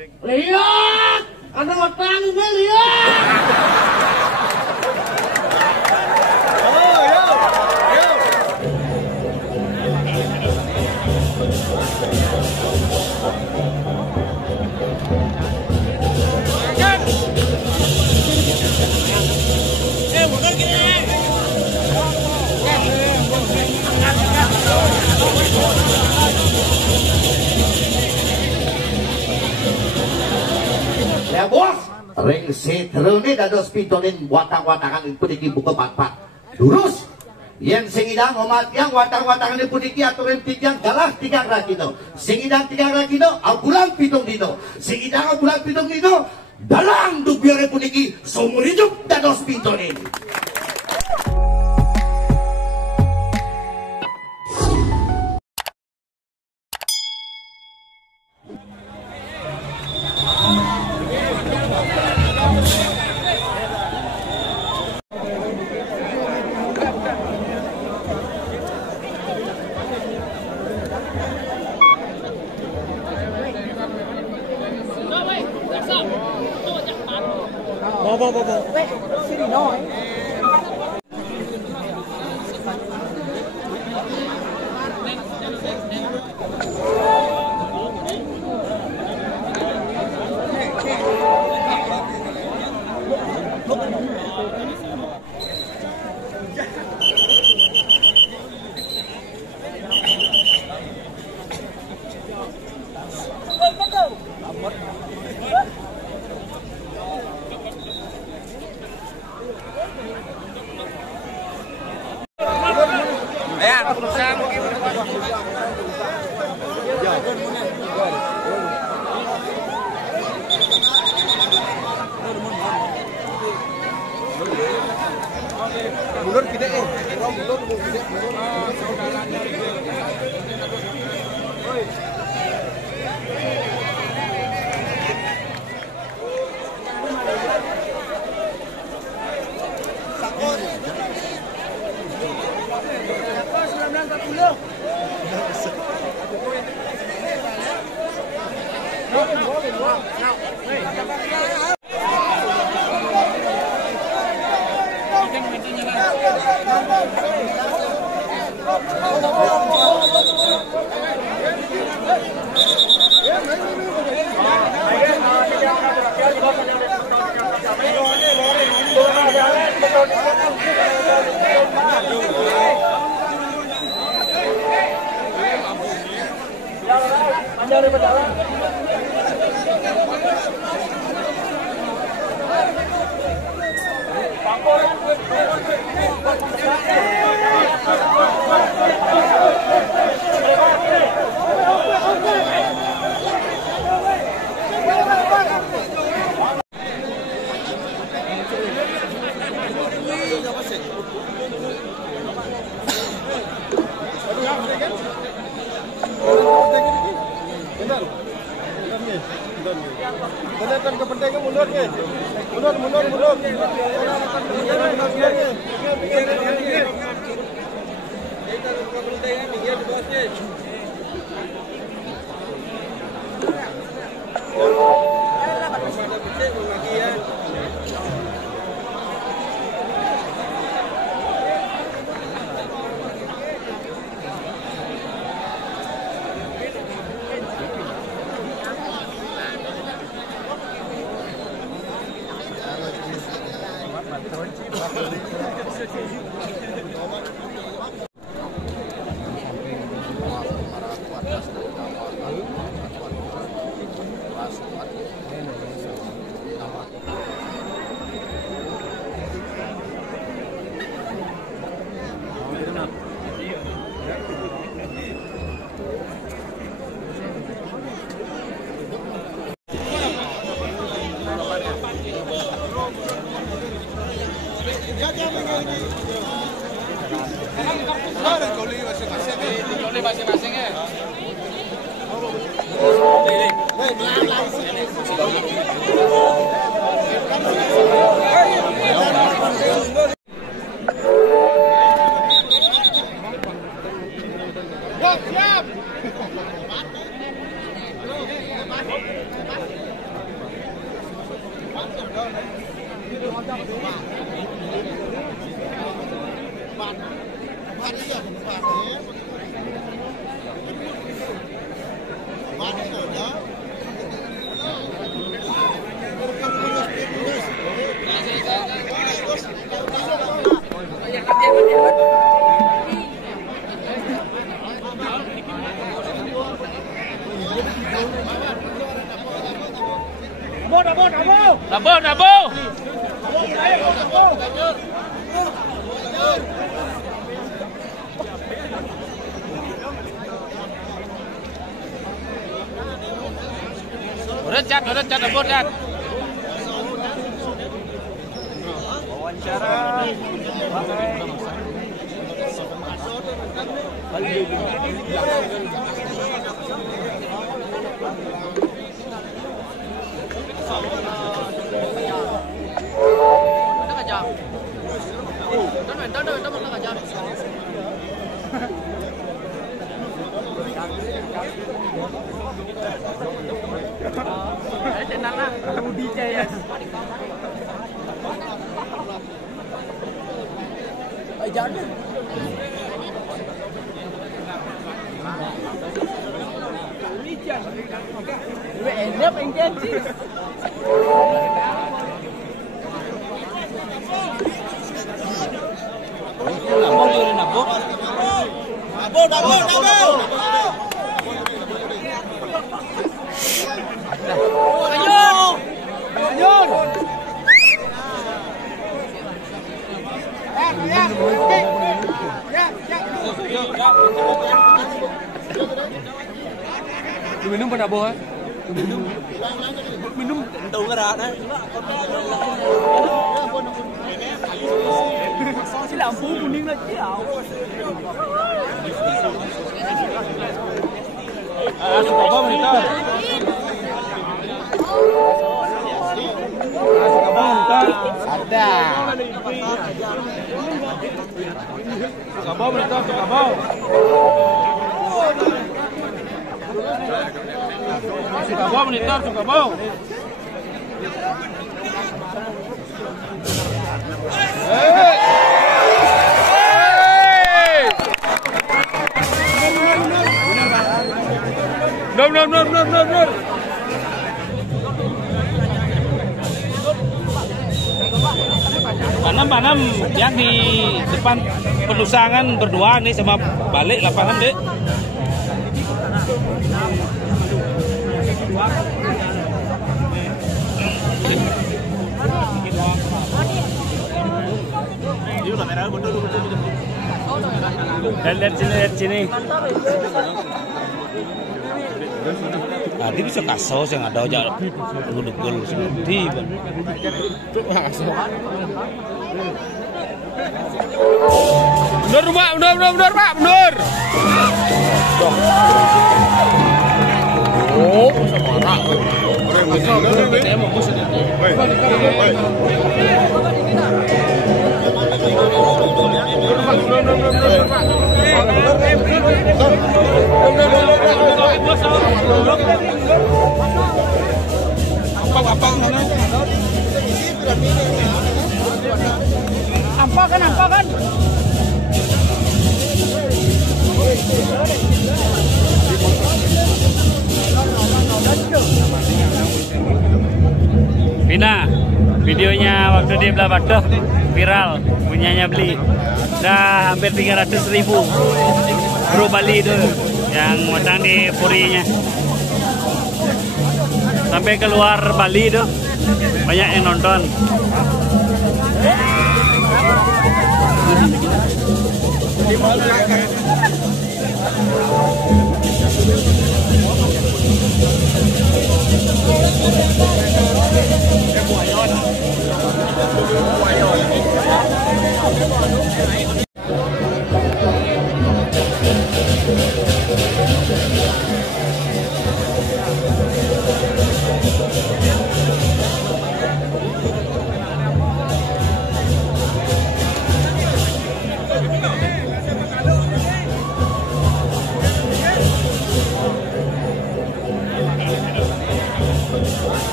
Lihat, ada matang ini lihat. Ya bos, ring setrone dados pitonin watang-watangan puniki buka pat-pat. Lurus. Yen sing idang omat yang watang-watangan puniki aturin tigang galah tigang rakino. Sing idang tigang rakino abulan pitung dino. Sing idang abulan pitung dino dalang dubiare puniki seumur hidup dados pitonin. Sini nói. Mundur gede mundur gede Benar kepentingan mundur ke? Mundur. Masing-masing ya. Siap. Nabo. Udah cat, nabo cat. Wawancara. Enak yang janji. Minum pada bawah. Minum đầu cái đó đấy. Chỉ làm phú kuning là chứ ảo. Suka bom kita. Suka bom kita. Ada. Suka bom kita, suka bom. Suka bom kita, suka bom. Benar. Panam yang di depan penusangan berdua nih sama balik lapangan deh. Lihat sini. Tadi bisa kasos yang ada aja gul-gul seperti Mundur Pak, mundur. Oh, marah. Nampak kan? Pina, videonya waktu di belah Badoh viral, punyanya beli. Udah hampir 300.000 bro Bali itu yang matang di purinya. Sampai keluar Bali itu banyak yang nonton.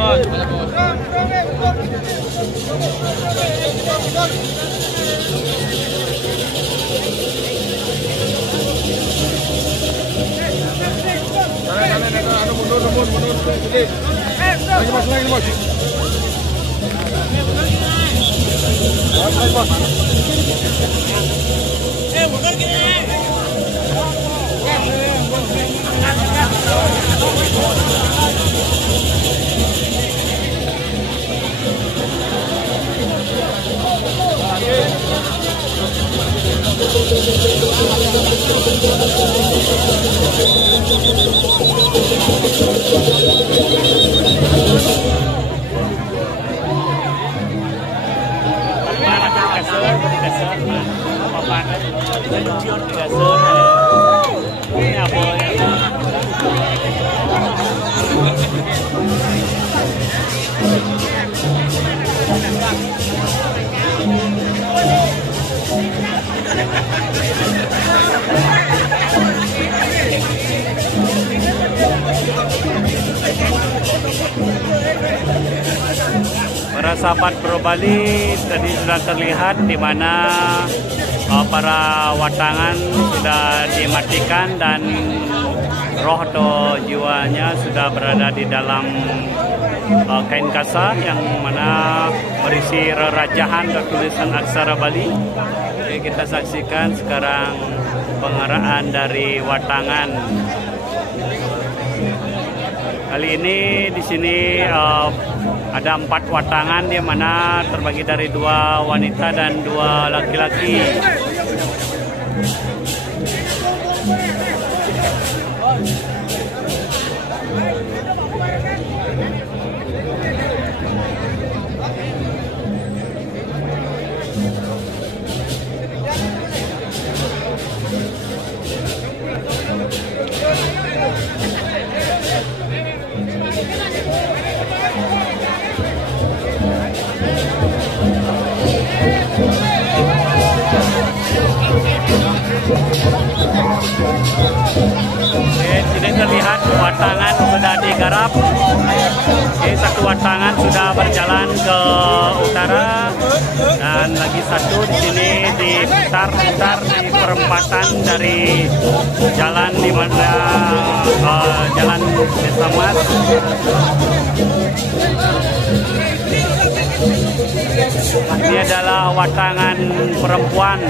bos. Mundur. Lagi mas. Mundur gini. Para sahabat Pro Bali, tadi sudah terlihat di mana para watangan sudah dimatikan dan roh atau jiwanya sudah berada di dalam kain kasa yang mana berisi rerajahan dan tulisan aksara Bali. Jadi kita saksikan sekarang pengaraan dari watangan. Kali ini di sini ada 4 watangan di mana terbagi dari 2 wanita dan 2 laki-laki. Sini terlihat watangan sudah digarap. Satu watangan sudah berjalan ke utara dan lagi satu di sini diputar-putar di perempatan dari jalan di mana jalan Desa Mas. Ini adalah watangan perempuan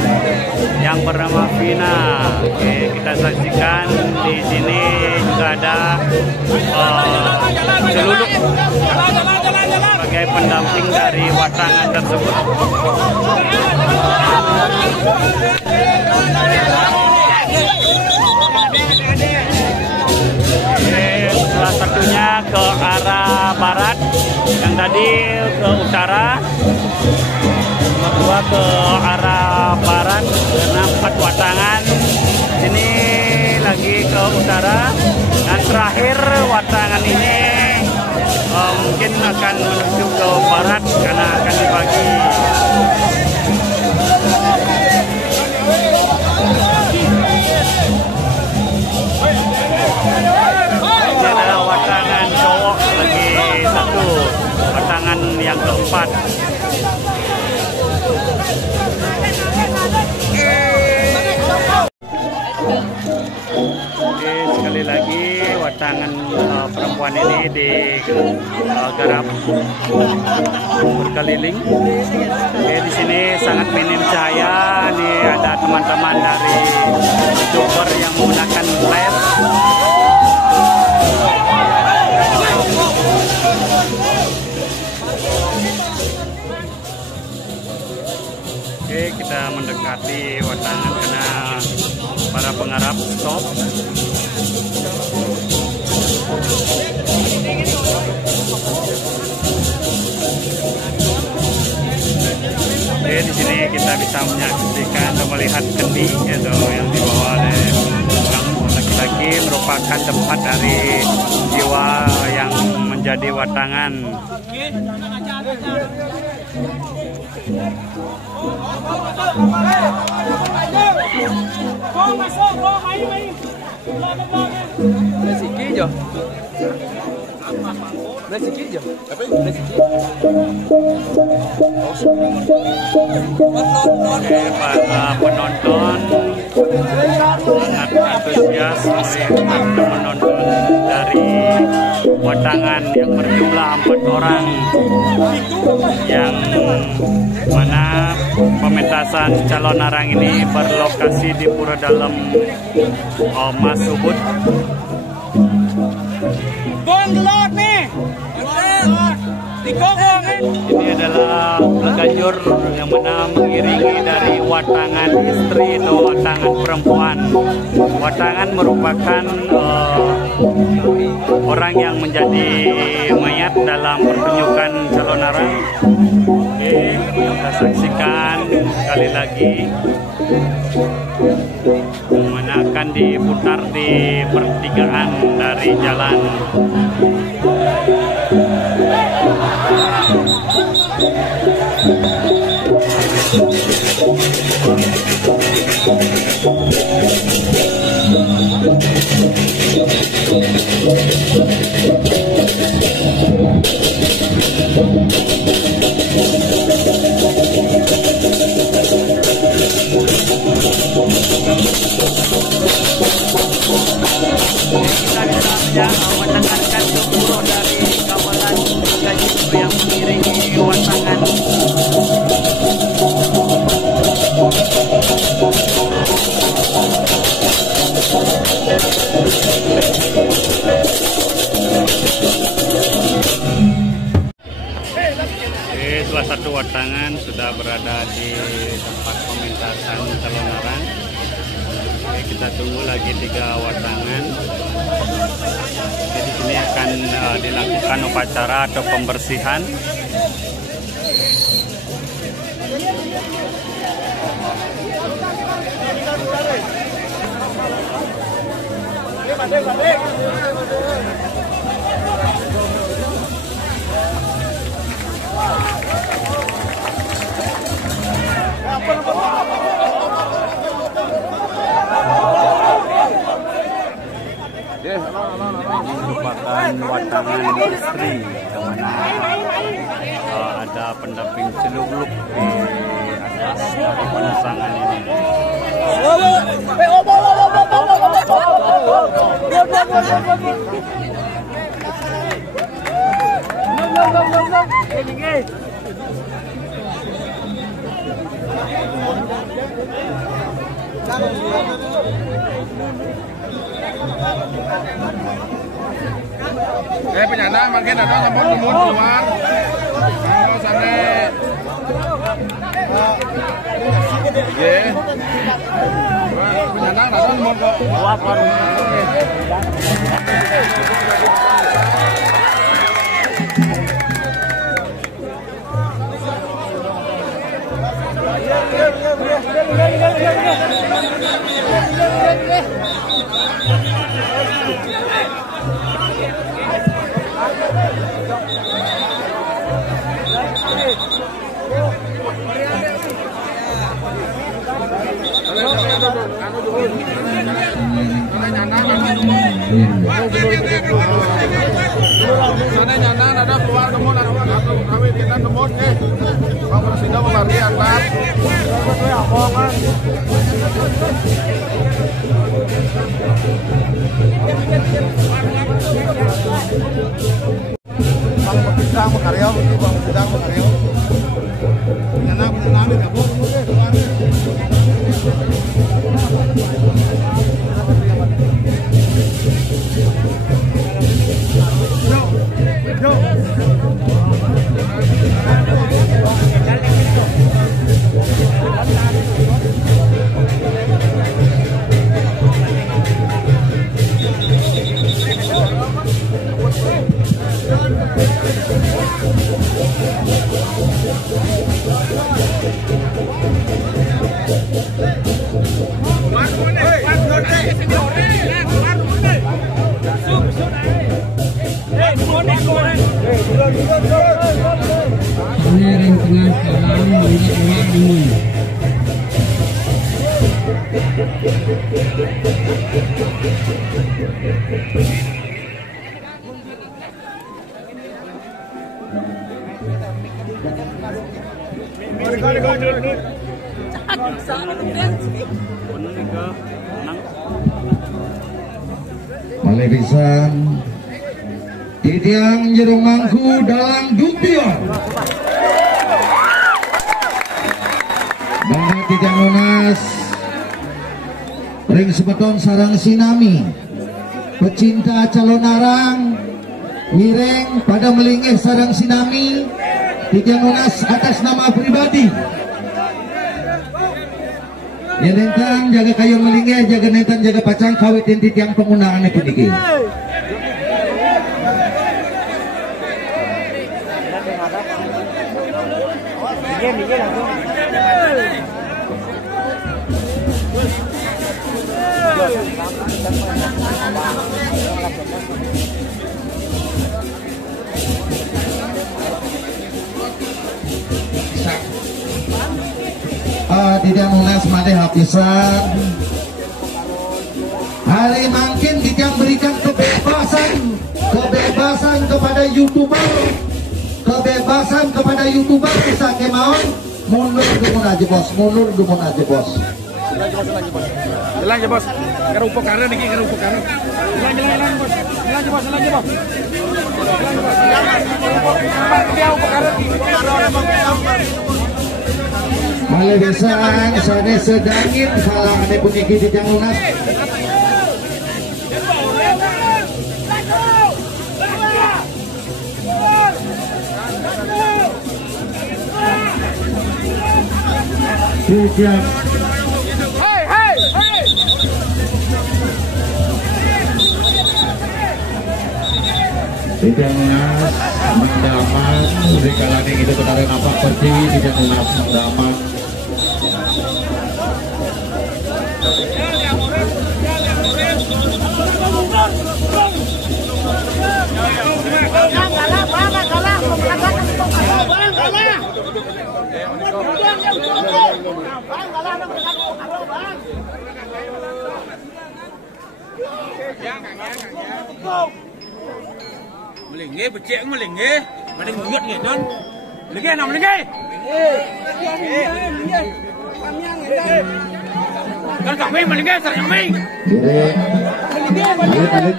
yang bernama Vina. Oke, kita saksikan di sini juga ada celuluk sebagai pendamping dari watangan tersebut. Salah satunya ke arah barat, yang tadi ke utara, kedua ke arah barat, karena 4 watangan. Sini lagi ke utara, dan terakhir watangan ini mungkin akan menuju ke barat karena akan dibagi. Ini adalah watangan cowok lagi satu, watangan yang keempat. Oke, sekali lagi watangan perempuan ini digarap berkeliling. Oke, di sini sangat minim cahaya. Ini ada teman-teman dari YouTuber yang menggunakan LED. Oke, kita mendekati watangan karena para pengarap stop. Oke, di sini kita bisa menyaksikan atau melihat kendi yaitu yang dibawa oleh laki-laki, merupakan tempat dari jiwa yang menjadi watangan. Sikit je. Para penonton sangat antusias menonton dari watangan yang berjumlah 4 orang, yang mana pementasan calon arang ini berlokasi di Pura Dalam Mas Ubud. Ini adalah ganjur yang mana mengiringi dari watangan istri atau watangan perempuan. Watangan merupakan orang yang menjadi mayat dalam pertunjukan calon arang. Oke, kita saksikan sekali lagi, yang mana akan diputar di pertigaan dari jalan. Kita mendengarkan gembira dari kawalan ganjur yang mengiringi watangan. Salah satu watangan sudah berada di tempat pementasan calon arang. Kita tunggu lagi 3 watangan. Jadi sini akan dilakukan upacara atau pembersihan. Ini merupakan watangan istri, yang mana ada pendamping celuluk di atas dari pasangan ini. Penyandang makin ada namun keluar. Kalau sana penyandang ada namun kok. Sana nyandang ada keluar nemon atau kawin kita nemon nih. Bang Presiden melari atas. Bang Presiden makaryo, Bang Presiden makaryo. Nyandang nami gabung deh keluar deh. Malebisan Titiang Jerung Mangku dalam Dupion. Bangga Titiang Lunas ring sebeton sarang sinami pecinta calon arang wireng pada melingih sarang sinami Titiang Lunas atas nama pribadi ya nentang jaga kayu melingih jaga nentang jaga pacang kawitin Titiang penggunaan itu dikit. Tidak Lunas made hapisan hari makin tidak berikan kebebasan kepada YouTuber, kebebasan kepada YouTuber bisa kemauan mundur gumun aja bos, mundur gumun aja bos. Jalan aja bos. Kerupuk karet nih, kerupuk karet. Jalan bos. Jalan aja bos, jalan aja bos. Malebisan sana sedangin salah ane puniki Titiang Lunas. Titiang Titiang Lunas mendaman rekalane itu kemarin nampak pertiwi Titiang Lunas mendaman Melingge becek melingge. Ada ngugut nge Don. Melingge nam melingge. Kan kami melingge sareng kami. Balik.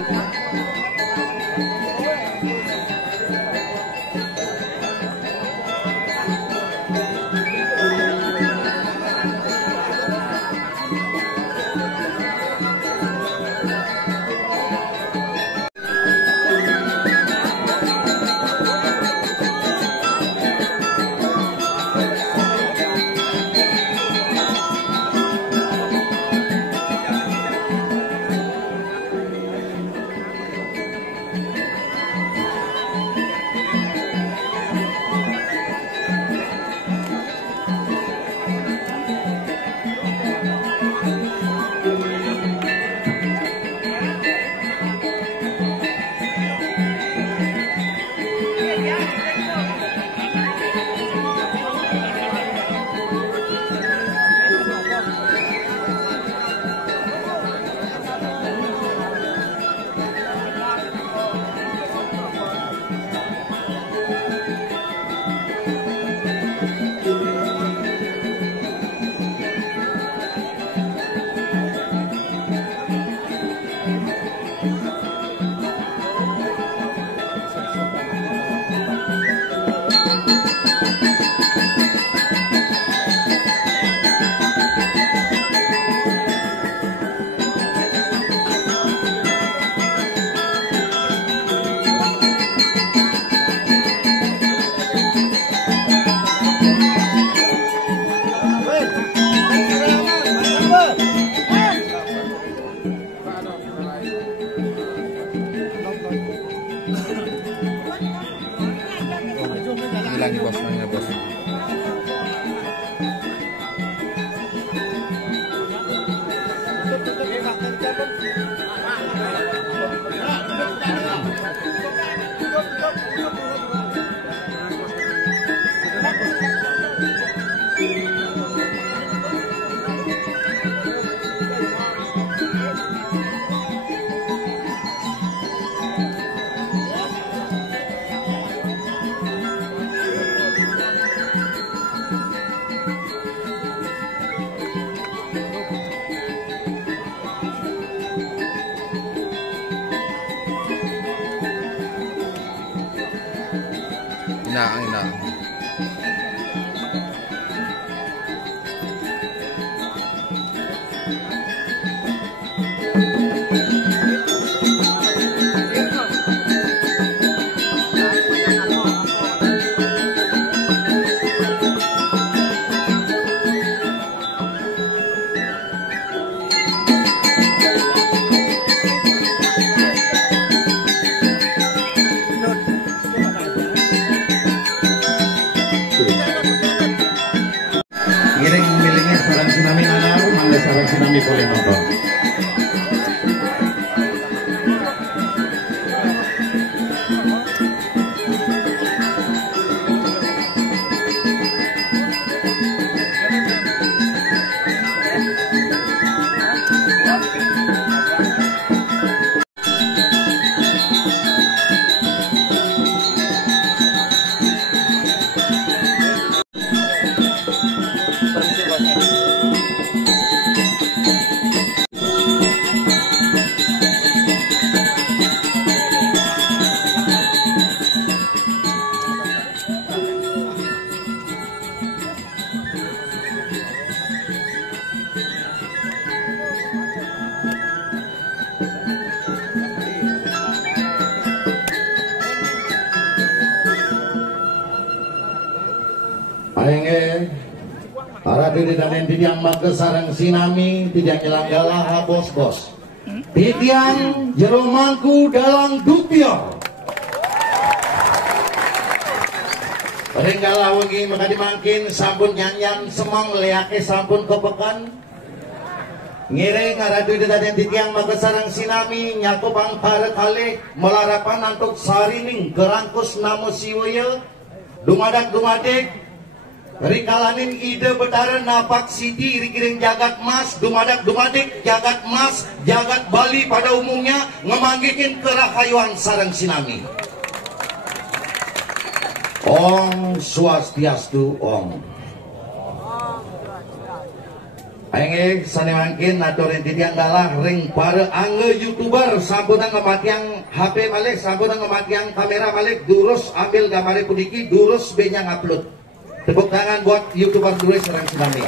Lagi bos nanya bos. Ina. Giring milihnya sarang tsunami anar, mangga sarang tsunami boleh nonton. Aenge para diri dan tidiang mage sarang sinami tidiang nyelanggala bos-bos tidiang jero mangku dalang dupior Paringgala wengi maka dimangkin sampun nyanyan semang leake sampun kepekan ngiring aradu dan tidiang mage sarang sinami nyakupang para kali melarapan antuk sarining gerangkus namo siwaya dumadak-dumadik Rikalanin ide betara napak siti rikiring jagat mas dumadak-dumadik jagat mas jagat Bali pada umumnya ngemanggikin kerahayuan sarang sinami. Om Swastiastu Om. Aenge sanemangkin aturin titiang dalah ring para angge YouTuber sampun ngematiang HP balik sampun ngematiang kamera balik durus ambil gambar pudiki durus benyang upload. Tepuk tangan buat YouTuber dulu sarang tsunami.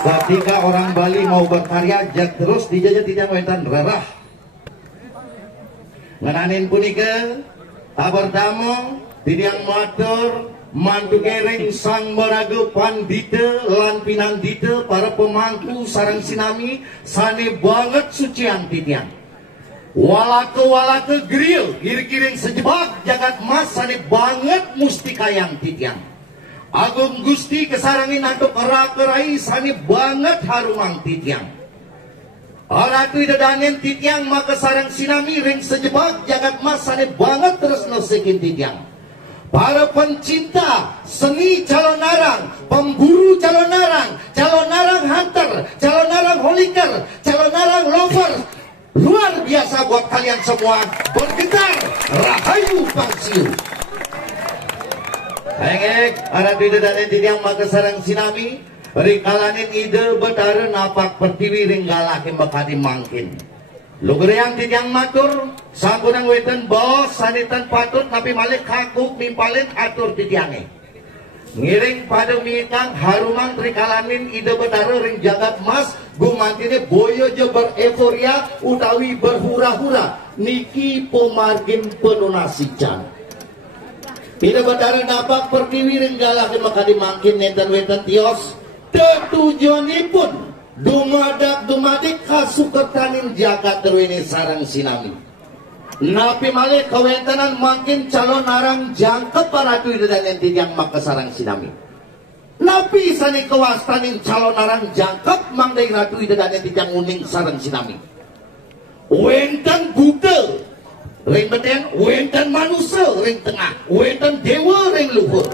Ketika orang Bali mau berkarya terus dijajah tidak wentan rerah. Ngananin punika abartamo tidiang matur mantu gereng sang baraga pandita lan pinandita para pemangku sarang sinami sane banget sucian tidiang. Walake grill kiri-kiring sejebak jagat mas sane banget mustikayang titiang Agung Gusti kesarangin antuk kerai sane banget harumang titiang Aratu idadanen titiang maka sarang sinami ring sejebak jagat mas sane banget terus nasikin titiang para pencinta seni calon narang pemburu calon narang hunter calon narang holiker calon narang lover luar biasa buat kalian semua bergetar rahayu pangsiu Hengek ada beda dan tidiang maka sarang sinami rikalanin ide betara napak pertiwi ringgala kembakati mangkin lugereang tidiang matur sampunang wetan bos sanitan patut tapi malik kakuk mimpalin atur tidiange ngiring pada mikang haruman rikalanin ide betara ring jagat mas gumantine boyo je bereforia utawi berhura-hura niki pemargin penunasican ide betara dapat pertiwi ringgala maka dimangkin nenten wetan tios tetujuanipun dumadak-dumadik kasukertanin jagat terwini sarang sinami napi malik kawentanan makin calon narang jangkep para tuh dan yang maka sarang sinami napi sani kewastanin calon narang jangkep mangdai ratu dan yang uning sarang sinami wentan Google ring beten wentan manusia ring tengah wentan dewa ring luhur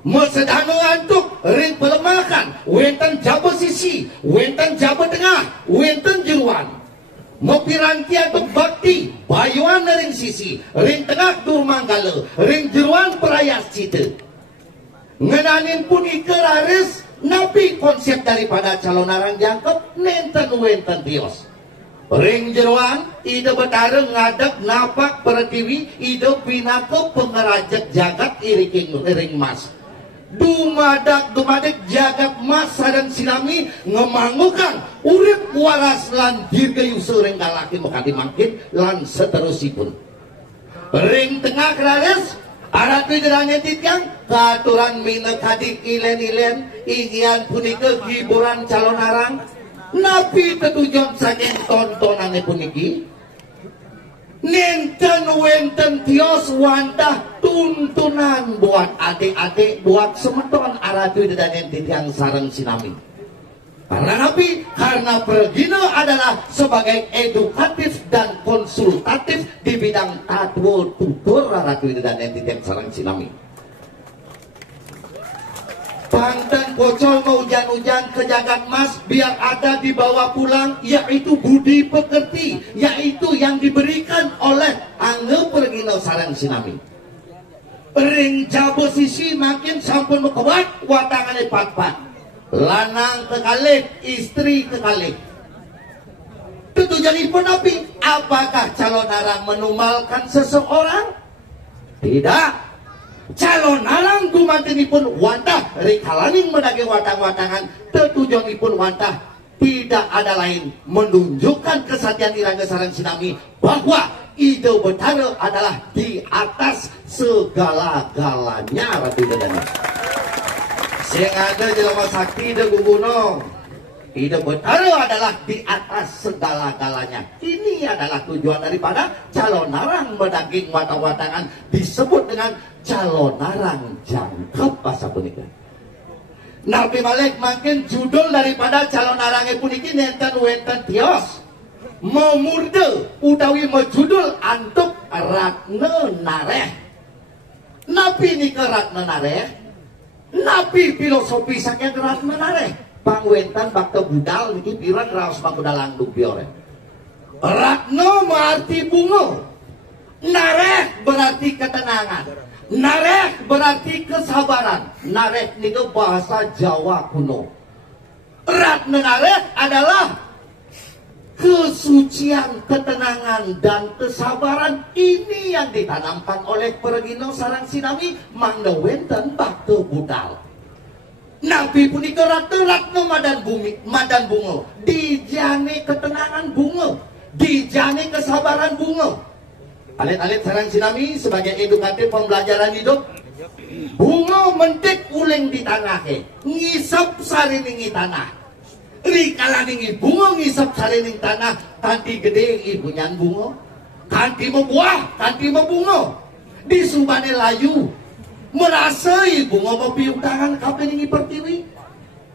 Mesedano antuk ring pelemahan wentan jaba sisi wentan jaba tengah wentan jeruan Mopiranti atau bakti bayuan ring sisi ring tengah durmanggala ring jeruan perayas cita ngenanin pun ikeraris napi konsep daripada calon narang jangkep nenten wenten tios Ring jeroan ide betareng ngadeg napak pertiwi ide pinaka pengerajak jagat ring mas. Dumadak jagat mas sareng sinami ngemangukan urip waras lan dirgayu seuring kalaki mekati mangkin lan seterusipun. Ring tengah rares Aratu jerane titiang katuran mineg hadik ilen-ilen igian punika hiburan calon arang napi tetujon saking tontonane puniki nenten wenten tios wantah tuntunan buat adik-adik buat semeton aratu jerane titiang sareng sinami. Karena Pergino adalah sebagai edukatif dan konsultatif di bidang tatwo tutur raratu dan entitas sarang sinami. Pantang pocol mau hujan-hujan ke jagat mas biar ada dibawa pulang, yaitu budi pekerti, yaitu yang diberikan oleh angge Pergino sarang sinami. Ring jabo sisi makin sampun mekewat watangane pat-pat. Lanang kekalih, istri kekalih. Tujuanipun nabi, apakah calon arang menumalkan seseorang? Tidak. Calon arang dumantenipun wantah rikalaning medage watang-watangan. Tujuanipun wantah tidak ada lain menunjukkan kesatian irangga sareng sinami bahwa ide betara adalah di atas segala-galanya Ratu Dedana. Sing ada jelema sakti de gugunong. Ide betara adalah di atas segala-galanya. Ini adalah tujuan daripada calon arang medaging watang-watangan disebut dengan calon arang jangkep bahasa punika. Nabi Malik makin judul daripada calon arangnya puniki nenten wenten tios. Memurde utawi mejudul antuk ratna nareh. Nabi ini ke ratna nareh. Nabi filosofi saking keras menareh pangwentan bakte budal niki piran raos bakudal langdung biore. Ratna berarti bunga, nareh berarti ketenangan, nareh berarti kesabaran. Nareh niku bahasa Jawa kuno. Ratna nareh adalah kesucian, ketenangan dan kesabaran. Ini yang ditanamkan oleh Pergino sareng sinami mangda wenten bakte budal. Nabi punika ratna madan bumi, madan bunga, dijane ketenangan bunga, dijane kesabaran bunga. Alit-alit sareng sinami sebagai edukatif pembelajaran hidup. Bunga mentik uling di tanah ngisep sariningi tanah. Rikala ningi bunga ngisep sarining tanah kanti gede ibunyan bunga, kanti membuah, kanti membunga. Di subane layu merasa bunga mepiung tangan kapeningi pertiwi.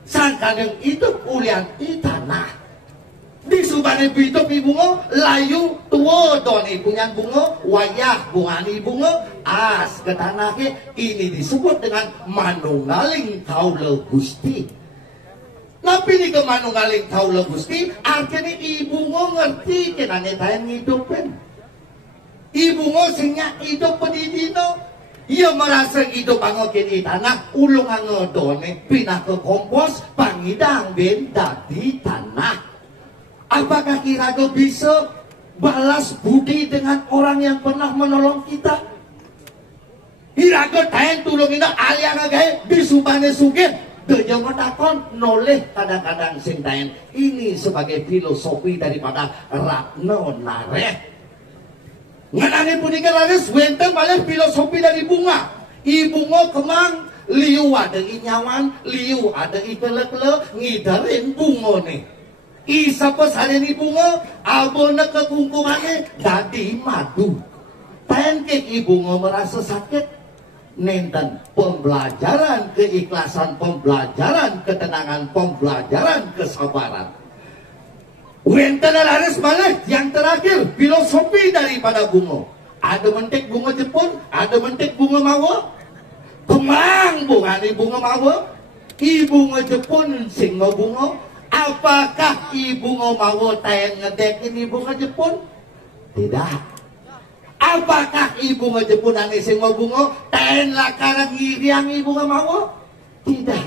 Sangkadeng itu ulian di tanah. Di subane bidup bunga layu tua don ibunyan bunga, wayah bungani bunga as ke tanah. Ini disebut dengan manunggaling kaula Gusti. Nabi ini kemanunggaling kaula Gusti artinya ibu ngerti kenane tayan ngidupin. Ibu singnya hidup pedidino. Ia merasa hidup angokin di tanah ulung angedone pinah ke kompos pangidang benda di tanah. Apakah kira-kira bisa balas budi dengan orang yang pernah menolong kita? Kira-kira tayan tulung ini aliang agak disubane sugih. Dia metakon noleh kadang-kadang sing taen. Ini sebagai filosofi daripada ratna nareh. Nganane punika laris wenten malih filosofi dari bunga. I bunga kemang liu ada inyawan, liu ada ikelek-lek ngidarin bungone. I sapes hari bunga abona kekungkumane dadi madu. Taen ke i bunga merasa sakit. Nenten pembelajaran keikhlasan, pembelajaran ketenangan, pembelajaran kesabaran. Wenten laris malih yang terakhir filosofi daripada bunga. Ada mentik bunga Jepun, ada mentik bunga mawa. Kemang bungani bunga mawa, i bunga Jepun sing bunga. Apakah i bunga mawa tayang ngedek ini bunga Jepun? Tidak. Apakah ibu ngejepun ane sing mau bunga ten lakarang iriang ibu ngamawa? Tidak.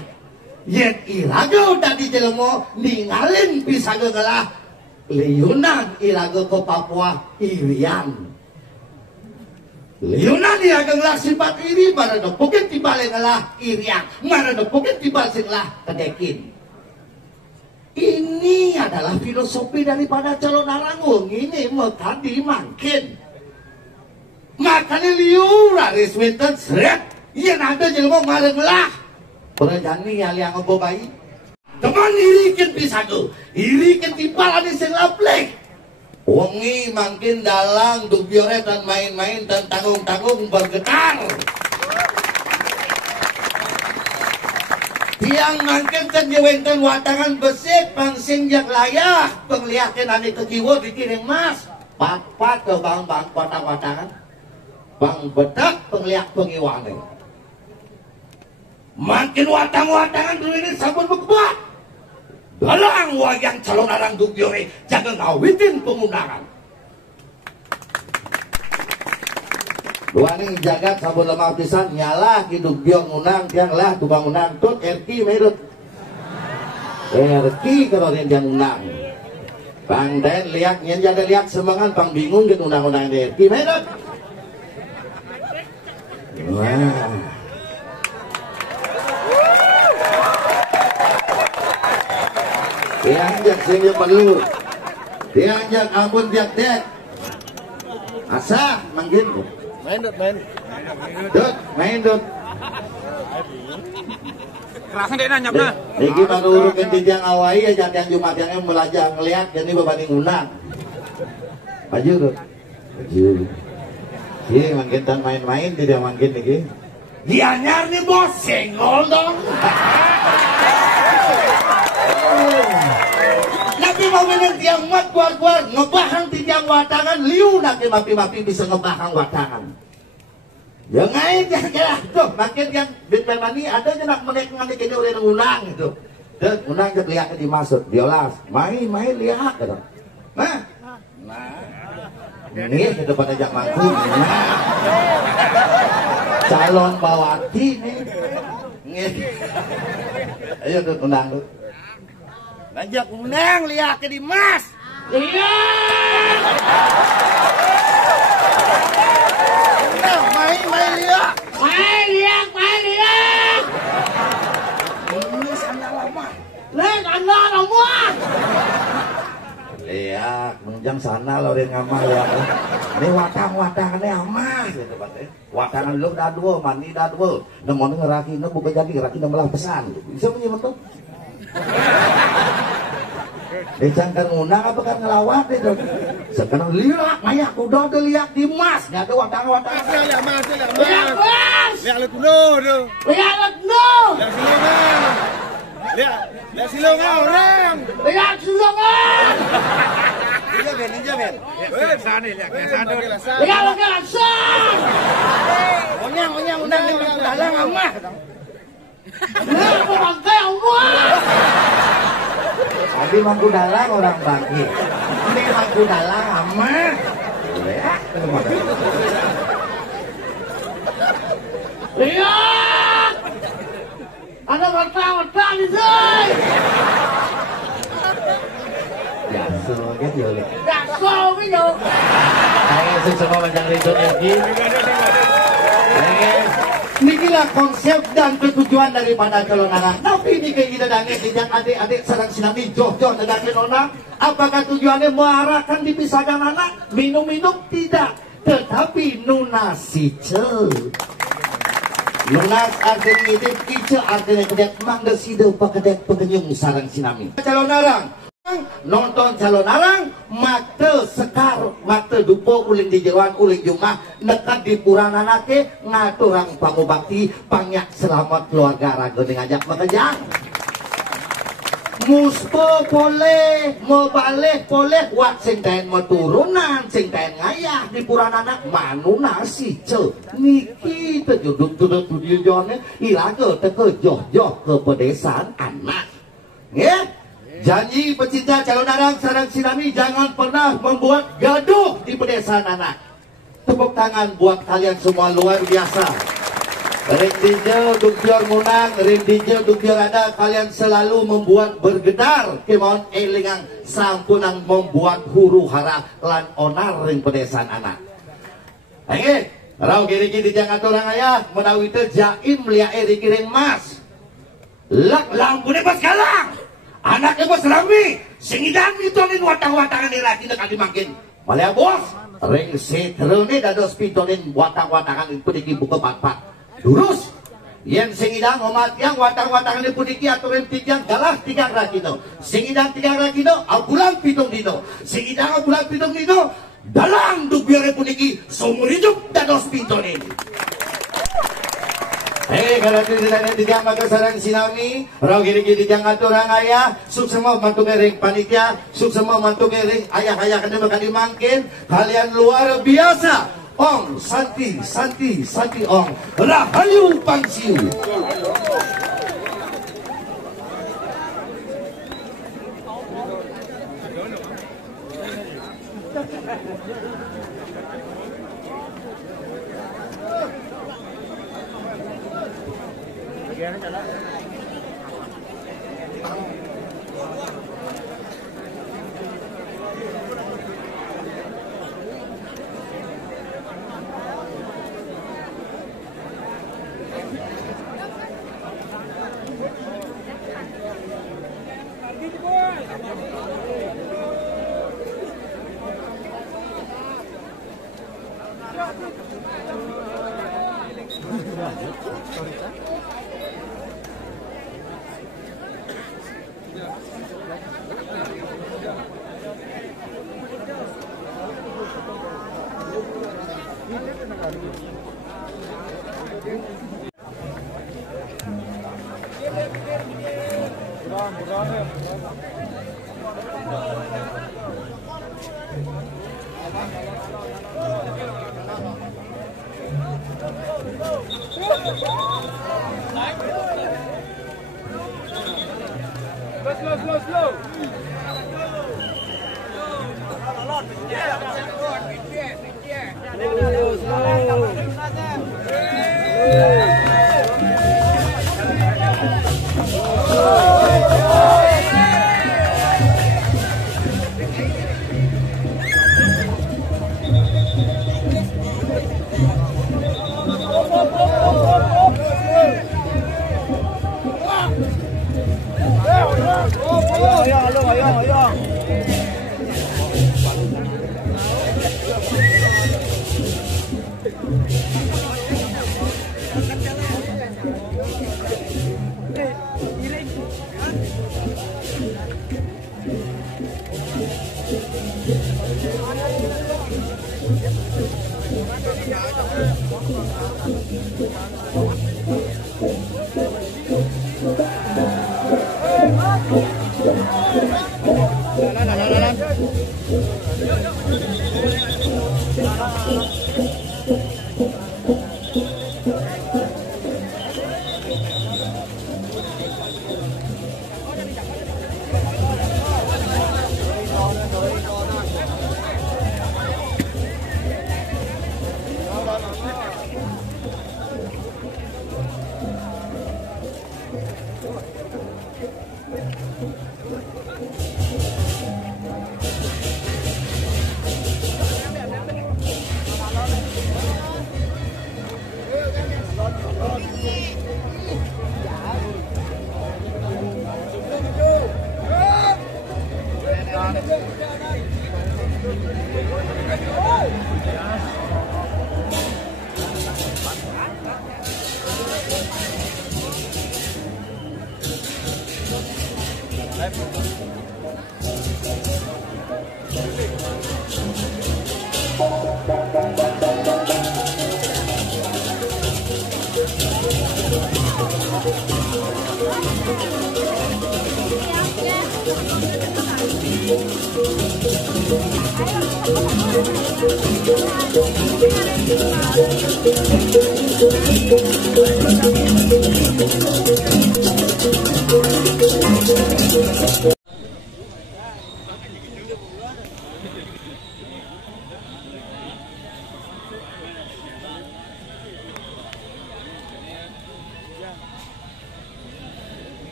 Yen iraga udah dijelemo ningalin bisa gegelah liunan ilaga ke Papua irian. Liunan ilaga ngelah sifat iri, mana depukin tibalik ngelah irian, mana depukin tibalik ngelah kedekin. Ini adalah filosofi daripada calon arangung ini maka dimangkin. Makanya liu raris winten seret, iya nada jelma ngareng lah. Perjani yang ngebabai. Teman irikin pisago, irikin tipalan di sing laplek. Wengi makin dalang dubiore dan main-main dan tanggung-tanggung bergetar. Tiang makin dan jewenten watangan besik pangsing jak layak penglihatin ane kejiwa dikirim mas. Pat-pat ke bang-bang watang-watangan. Bang bedak penglihat pengiwane. Makin watang-watangan dulu ini sabun bebat. Dalang wayang calon arang dubiore jaga ngawitin pengundangan. Luaning jagat sabun lemah pisan nyala hidup biong unang tiang lah tubang unang tut erki merut. Erki kalau yang unang. Bang Den lihat nyen jaga lihat semangat pang bingung gitu unang-unang erki merut. Wah. Dianjak sehingga perlu dianjak ampun tiap dek asa manggil main dot Kerasan dek nanya na. Iki baru urukan tiang awai aja yang Jumat yang melajak ngeliat jadi bebaning unang maju tuh maju iya manggil dan main-main tidak manggil lagi dianyar nih bos senggol dong. Nabi mau menang tiang mat keluar ngebahang tiang watangan liu nanti mapi-mapi bisa ngebahang watangan. Jangan aja tuh makin yang bitmani ada aja nak menek nganti kini udah ngunang itu. Dan ngunang ke lihat dimasuk diolas main lihat gitu. Nah ini ke depan aja mangku. Calon bawati nih. Ayo tuh ngunang tuh. Ngajak unang lihat ke Dimas. Lihat. Main lihat. Main lihat. Ini sana lama. Lek anda lama. Lihat, menjang sana lo yang ngamal ya. Ini watang-watangannya amas. Watangan lu dah dua, mani dah dua. Namun ngeraki, bukan jadi ngeraki malah pesan. Bisa punya betul. Dicangkan unang apa kan ngelawat itu. Sekarang lihat mayak udah lihat Dimas nggak ada watang-watang. Lihat mas. Lihat kuno tuh. Lihat no. Lihat silongan orang. Lihat silongan. Ninja ben. Lihat sana. Lihat langsung. Onyang unang dalang amah. Lihat bangkai amah. Tapi mangku dalang orang bagi. Ini mangku dalang amat. Lihat. Ada watang di sini. Jaso gitu ya. Jaso gitu. Ayo semua macam itu lagi. Inilah konsep dan ketujuan daripada calon arang. Tapi ini kayak kita dangin sejak adik-adik sarang sinami joh-joh negakin orang. Apakah tujuannya mengarahkan dipisahkan anak? Minum-minum tidak. Tetapi nunasice. Lunas artinya itu kice artinya kedek mangdesido pakedek pekenyung sarang sinami. Calon arang. Nonton calon arang mata sekar mata dupo uling di jeruan uling jumah nekat di purana nake ngaturang pangubakti pangyak selamat keluarga raga ngajak makajang muspo boleh mau balik boleh wat sing taen mau turunan sing taen ngayah di purana anak manu nasi ce niki tejuduk jone ilaga teke joh ke pedesaan anak ya. Janji pecinta calon arang sarang sinami jangan pernah membuat gaduh di pedesaan anak. Tepuk tangan buat kalian semua luar biasa. Ring Dijel, Dukior Munang, Ring Dijel, Dukior ada, kalian selalu membuat bergedar kemauan elingang sampunang membuat huru hara lan onar ring pedesaan anak. Oke, rau giri-giri jangan orang ayah menawi itu jaim liat ring mas. Lak lampune pas galang, anaknya bos rami, singidang mitolin watang-watangan ini lagi dekat dimakin. Malah bos, ring seterone dados pitonin watang-watangan itu dikibu ke pat-pat. Lurus yang singidang omat yang watang-watangan di pudiki aturin tigang galah tigang rakino singidang tigang rakino abulan pitung dino singidang abulan pitung dino dalang dubiore pudiki seumur hidup dados pintonin. Kalau tidak tigang maka sarang sinami rau gini-gini jangan aturang ayah suksema mantu kering panitia suksema mantu kering ayah-ayah kena makan dimangkin kalian luar biasa. Ong Santi Ong Rahayu Pangsiu. Slow.